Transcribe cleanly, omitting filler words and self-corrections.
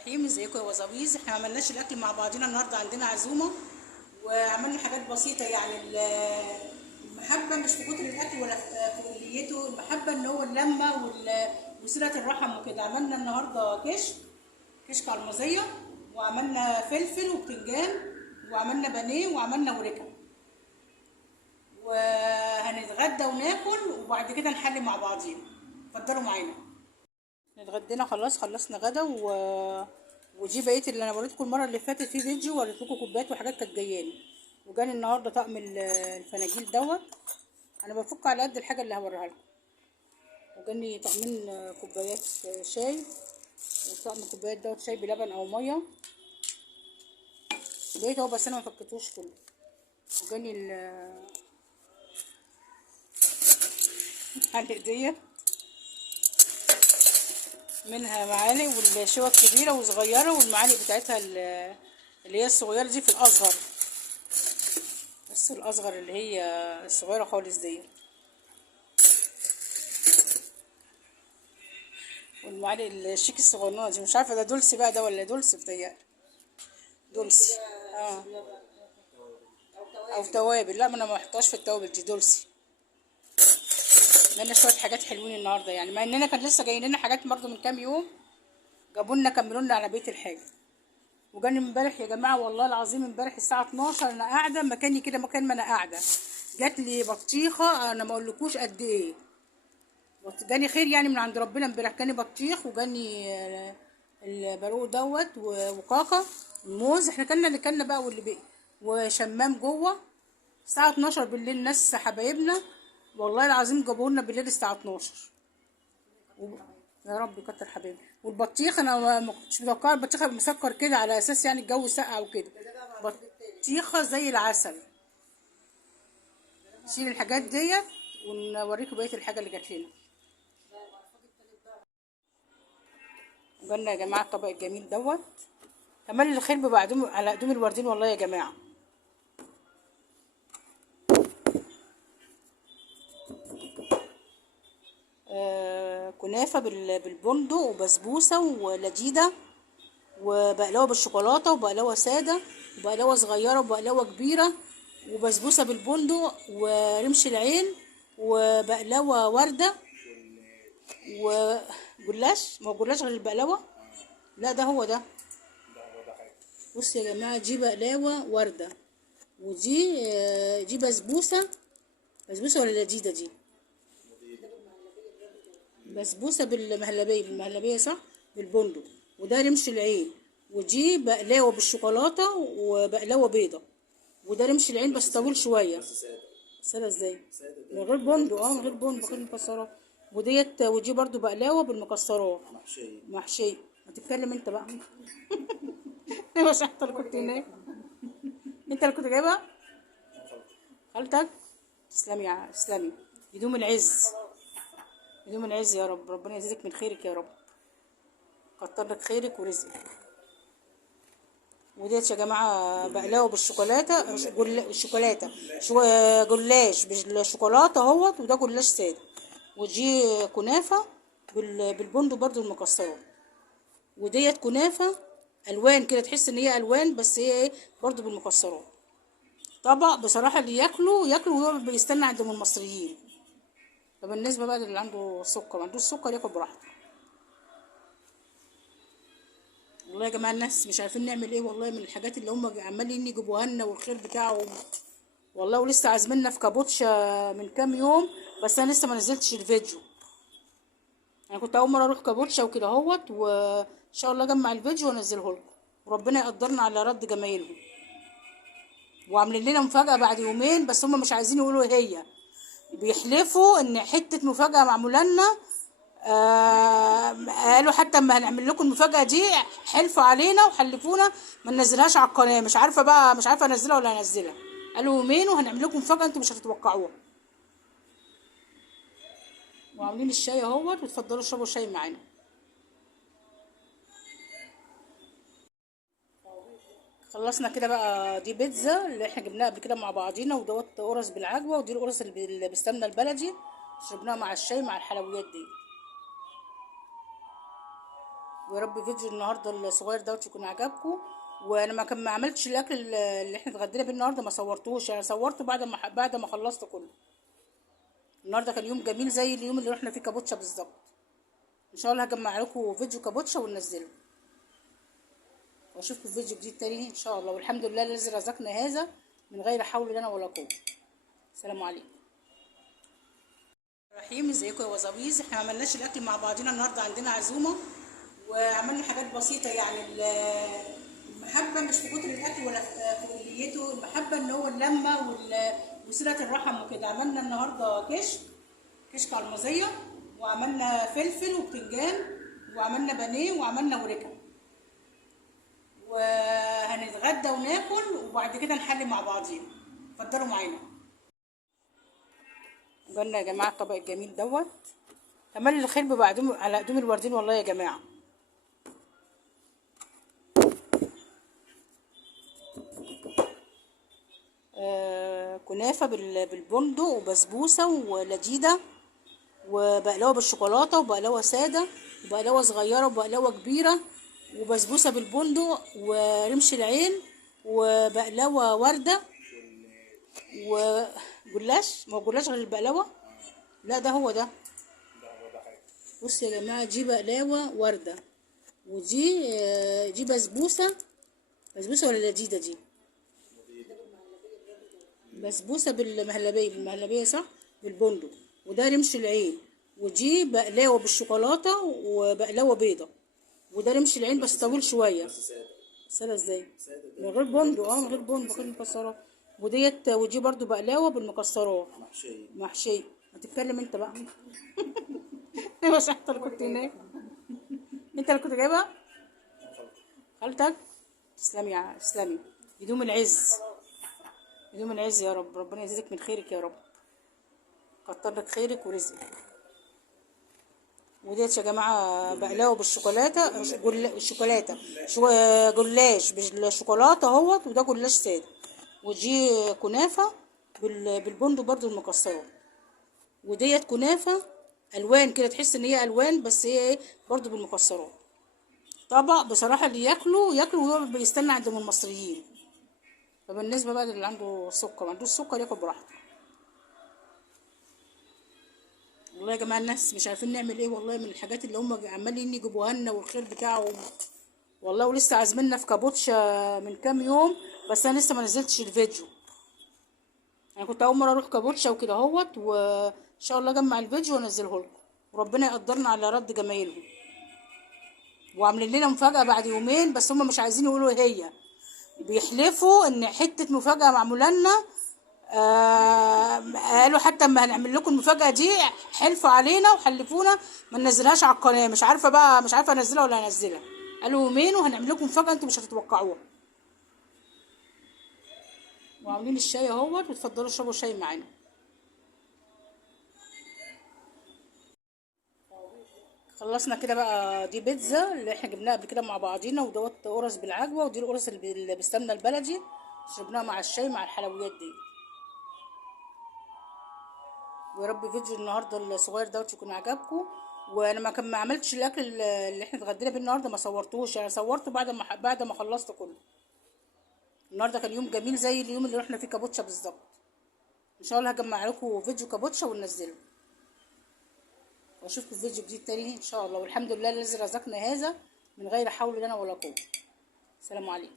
الرحيم. ازيكم يا وزاويز؟ احنا ما عملناش الاكل مع بعضنا النهارده، عندنا عزومه وعملنا حاجات بسيطه. يعني المحبه مش في كتر الاكل ولا في كليته، المحبه ان هو اللمه وصله الرحم وكده. عملنا النهارده كشك المزيه، وعملنا فلفل وبتنجان، وعملنا بانيه، وعملنا وركه. وهنتغدى وناكل وبعد كده نحلي مع بعضينا. اتفضلوا معانا. اتغدينا خلاص، خلصنا غدا ودي بقيه اللي انا وريتكم المره اللي فاتت في فيديو، وريت لكم كوبايات وحاجات كانت جاياني. وجاني النهارده طقم الفناجيل دوت. انا بفك على قد الحاجه اللي هوريها لكم. وجاني طقمين كوبايات شاي، وطقم كوبايات دوت شاي بلبن او ميه. بقيت اهو، بس انا ما فكتوش كله. وجاني الحلق ديت منها معالق، والشوك كبيره وصغيره، والمعالق بتاعتها اللي هي الصغيره دي في الاصغر، بس الاصغر اللي هي الصغيره خالص دي. والمعالق الشيك الصغنونه دي، مش عارفه ده دولسي بقى ده ولا دولسي، بتهيألي دولسي. اه، او توابل. لا، ما انا ما بحطهاش في التوابل دي، دولسي. لنا شويه حاجات حلوين النهارده، يعني مع اننا كان لسه جايين لنا حاجات برضه من كام يوم، جابوا لنا كملوا لنا على بيت الحاجه. وجاني امبارح يا جماعه، والله العظيم امبارح الساعه 12 انا قاعده مكاني كده، مكان ما انا قاعده، جات لي بطيخه انا ما اقولكوش قد ايه. جاني خير يعني من عند ربنا. امبارح جاني بطيخ، وجاني البارو دوت وكاكا الموز. احنا كلنا اللي كلنا بقى واللي بقي، وشمام جوه. الساعه 12 بالليل ناس حبايبنا والله العظيم جابوا لنا بالليل الساعه 12. يا رب يكتر حبايبي. والبطيخ انا ما كنتش متوقعه البطيخه مسكر كده، على اساس يعني الجو ساقع وكده. بطيخه زي العسل. شيل الحاجات ديت ونوريكم بقيه الحاجه اللي جات لنا. جالنا يا جماعه الطبق الجميل دوت. كمان الخير بيبقى على قدوم الوردين والله يا جماعه. كنافه بالبندق، وبسبوسه ولذيذه، وبقلاوه بالشوكولاته، وبقلاوه ساده، وبقلاوه صغيره، وبقلاوه كبيره، وبسبوسه بالبندق، ورمش العين، وبقلاوه ورده، وجلاش. ما هو جلاش غير البقلاوه؟ لا، ده هو ده. بص يا جماعه، دي بقلاوه ورده، ودي دي بسبوسه ولا لذيذه دي؟ بسبوسه بالمهلبيه صح، بالبندق. وده رمش العين. ودي بقلاوه بالشوكولاته وبقلاوه بيضه. وده رمش العين بس طويل شويه. ساده ازاي؟ من غير بندق. من غير بندق، من غير مكسرات. ودي برضو بقلاوه بالمكسرات محشيه. ما تتكلم انت بقى. مش انت اللي كنت هناك؟ انت اللي كنت جايبها؟ خالتك. تسلمي. يدوم العز. يدوم العز يا رب. ربنا يزيدك من خيرك يا رب، كتر لك خيرك ورزقك. وديت يا جماعه بقلاوه بالشوكولاته، الشوكولاته جلاش بالشوكولاته اهوت. وده جلاش ساده. ودي كنافه بالبندق برضو المكسرات. وديت كنافه الوان كده، تحس ان هي الوان بس هي ايه، برضو بالمكسرات. طبق بصراحه اللي ياكلوا ويقعد بيستنى عند المصريين. فبالنسبه بقى للي عنده سكر، ما عندوش سكر ياكل براحته. والله يا جماعه الناس مش عارفين نعمل ايه والله من الحاجات اللي هم عمالين يجيبوها لنا، والخير بتاعهم والله. ولسه عازمنا في كابوتشا من كام يوم، بس انا لسه ما نزلتش الفيديو. انا كنت اول مره اروح كابوتشا وكده اهوت، وان شاء الله اجمع الفيديو وانزله لكم، وربنا يقدرنا على رد جمايلهم. وعاملين لنا مفاجاه بعد يومين، بس هم مش عايزين يقولوا ايه هي. بيحلفوا ان حته مفاجاه معموله لنا. قالوا حتى اما هنعمل لكم المفاجاه دي، حلفوا علينا وحلفونا ما ننزلهاش على القناه. مش عارفه بقى، مش عارفه انزلها ولا انزلها. قالوا يومين وهنعمل لكم مفاجاه انتوا مش هتتوقعوها. وعاملين الشاي اهوت، وتفضلوا اشربوا الشاي معانا. خلصنا كده بقى. دي بيتزا اللي احنا جبناها قبل كده مع بعضينا، ودوت قرص بالعجوه، ودي القرص اللي بالسمنه البلدي. شربناها مع الشاي مع الحلويات دي. ويا رب فيديو النهارده الصغير دوت يكون عجبكم. وانا ما عملتش الاكل اللي احنا اتغدينا بيه النهارده، ما صورتوش، انا صورته بعد ما خلصت كله. النهارده كان يوم جميل زي اليوم اللي رحنا فيه كابوتشا بالظبط. ان شاء الله هجمع لكم فيديو كابوتشا وننزله، واشوفكم في فيديو جديد تاني ان شاء الله. والحمد لله الذي رزقنا هذا من غير حول لنا ولا قوه. السلام عليكم. رحيم، ازيكم يا وزاويز؟ احنا ما عملناش الاكل مع بعضنا النهارده، عندنا عزومه وعملنا حاجات بسيطه. يعني المحبه مش في كتر الاكل ولا في كليته، المحبه ان هو اللمه وصله الرحم وكده. عملنا النهارده كشك على وعملنا فلفل وبتنجان وعملنا بانيه وعملنا وركه، وهنتغدى وناكل وبعد كده نحلي مع بعضينا. اتفضلوا معانا. جالنا يا جماعه الطبق الجميل دوت، كمان الخير بيبقى على قدوم الوردين والله يا جماعه. كنافه بالبندق وبسبوسه ولذيذه، وبقلاوه بالشوكولاته وبقلاوه ساده وبقلاوه صغيره وبقلاوه كبيره وبسبوسه بالبندق ورمش العين وبقلاوه ورده وجلاش. ما هو جلاش غير البقلاوه؟ لا ده هو ده. بص يا جماعه، دي بقلاوه ورده ودي بسبوسه ولا لذيذه دي؟ بسبوسه بالمهلبيه صح، بالبندق. وده رمش العين، ودي بقلاوه بالشوكولاته وبقلاوه بيضه. وده رمش العين بس طويل شويه. ساده ازاي؟ من غير بندق، من غير بندق، من غير مكسرات. ودي برضو بقلاوه بالمكسرات محشيه. ما تتكلم انت بقى. مش انت اللي كنت هناك؟ انت اللي كنت جايبها؟ خالتك؟ تسلمي. يدوم العز يا رب. ربنا يزيدك من خيرك يا رب، كتر لك خيرك ورزقك. وديت يا جماعه بقلاوه بالشوكولاته، جلاش بالشوكولاته اهوت، وده جلاش ساده. ودي كنافه بالبندق برضو المكسرات. وديت كنافه الوان كده، تحس ان هي الوان بس هي ايه برضو بالمكسرات. طبق بصراحه اللي ياكلوا وهو بيستنى عند المصريين. فبالنسبه بقى للي عنده سكر ما عندوش سكر ياكل براحته. والله يا جماعه الناس مش عارفين نعمل ايه والله من الحاجات اللي هم عمالين يجيبوها لنا والخير بتاعهم والله. ولسه عازميننا في كابوتشا من كام يوم، بس انا لسه ما نزلتش الفيديو. انا كنت اول مره اروح كابوتشا وكده اهوت، وان شاء الله اجمع الفيديو وانزله لكم، وربنا يقدرنا على رد جمايلهم. وعاملين لنا مفاجاه بعد يومين، بس هم مش عايزين يقولوا ايه هي. بيحلفوا ان حته مفاجاه معموله لنا. قالوا حتى اما هنعمل لكم المفاجاه دي حلفوا علينا وحلفونا ما ننزلهاش على القناه. مش عارفه انزلها ولا انزلها. قالوا يومين وهنعمل لكم مفاجاه انتوا مش هتتوقعوها. وعاملين الشاي اهوت، وتفضلوا اشربوا شاي معانا. خلصنا كده بقى. دي بيتزا اللي احنا جبناها قبل كده مع بعضينا، ودوت قرص بالعجوه، ودي القرص اللي بالسمنه البلدي شربناها مع الشاي مع الحلويات دي. ويا رب فيديو النهارده الصغير دوت يكون عجبكم. وانا ما عملتش الاكل اللي احنا اتغدينا بيه النهارده، ما صورتوش، انا صورته بعد ما خلصت كله. النهارده كان يوم جميل زي اليوم اللي رحنا فيه كابوتشا بالظبط. ان شاء الله هجمع لكم فيديو كابوتشا وننزله، واشوفكم في فيديو جديد تاني ان شاء الله. والحمد لله الذي رزقنا هذا من غير حول لنا ولا قوه. السلام عليكم.